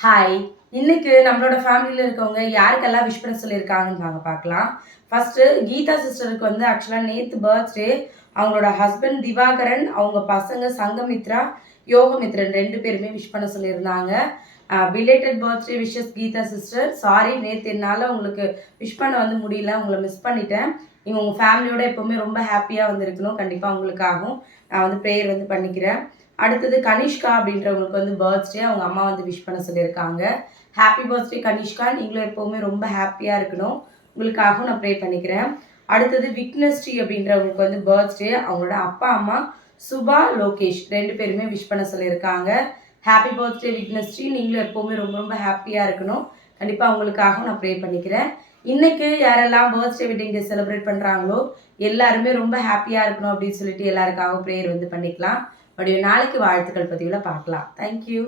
Hi! இன்னைக்கு நம்மளோட ஃபேமிலில இருக்கவங்க யாருக்கெல்லாம் விஷ் பண்ண சொல்லியிருக்காங்கன்னு வாங்க பார்க்கலாம். ஃபர்ஸ்ட்டு கீதா சிஸ்டருக்கு வந்து ஆக்சுவலா நேத்து பர்த்டே. அவங்களோட ஹஸ்பண்ட் திவாகரன், அவங்க பசங்க சங்கமித்ரா, யோகமித்ரன் 2 பேருமே விஷ் பண்ண சொல்லியிருந்தாங்க. Belated birthday wishes Geetha sister. Sorry நேத்து என்னால உங்களுக்கு விஷ் பண்ண வந்து முடியல. உங்கள மிஸ் பண்ணிட்டேன். நீங்க உங்க ஃபேமிலியோட எப்பவுமே ரொம்ப ஹேப்பியா வந்து இருக்கணும். கண்டிப்பா உங்களுக்காகவும் நான் வந்து ப்ரேயர் வந்து பண்ணிக்கிறேன். அடுத்தது கனிஷ்கா அப்படின்றவங்களுக்கு வந்து பர்த்டே. அவங்க அம்மா வந்து விஷ் பண்ண சொல்லியிருக்காங்க. Happy birthday Kanishka. நீங்களும் எப்பவுமே ரொம்ப ஹேப்பியா இருக்கணும். உங்களுக்காகவும் நான் ப்ரே பண்ணிக்கிறேன். அடுத்தது விக்னஸ்ரீ அப்படின்றவங்களுக்கு வந்து பர்த்டே. அவங்களோட அப்பா, அம்மா சுபா, லோகேஷ் 2 பேருமே விஷ் பண்ண சொல்லியிருக்காங்க. Happy birthday Vigneshri. நீங்களும் எப்பவுமே ரொம்ப ரொம்ப ஹேப்பியா இருக்கணும். கண்டிப்பா உங்களுக்காகவும் நான் ப்ரே பண்ணிக்கிறேன். இன்னைக்கு யாரெல்லாம் பர்த்டே வெட்டிங் டே செலிப்ரேட் பண்றாங்களோ, எல்லாருமே ரொம்ப ஹேப்பியா இருக்கணும் அப்படின்னு சொல்லிட்டு எல்லாருக்காகவும் ப்ரேயர் வந்து பண்ணிக்கலாம். மறுபடியும் நாளைக்கு வாழ்த்துக்கள் பதிவுல பார்க்கலாம். Thank you.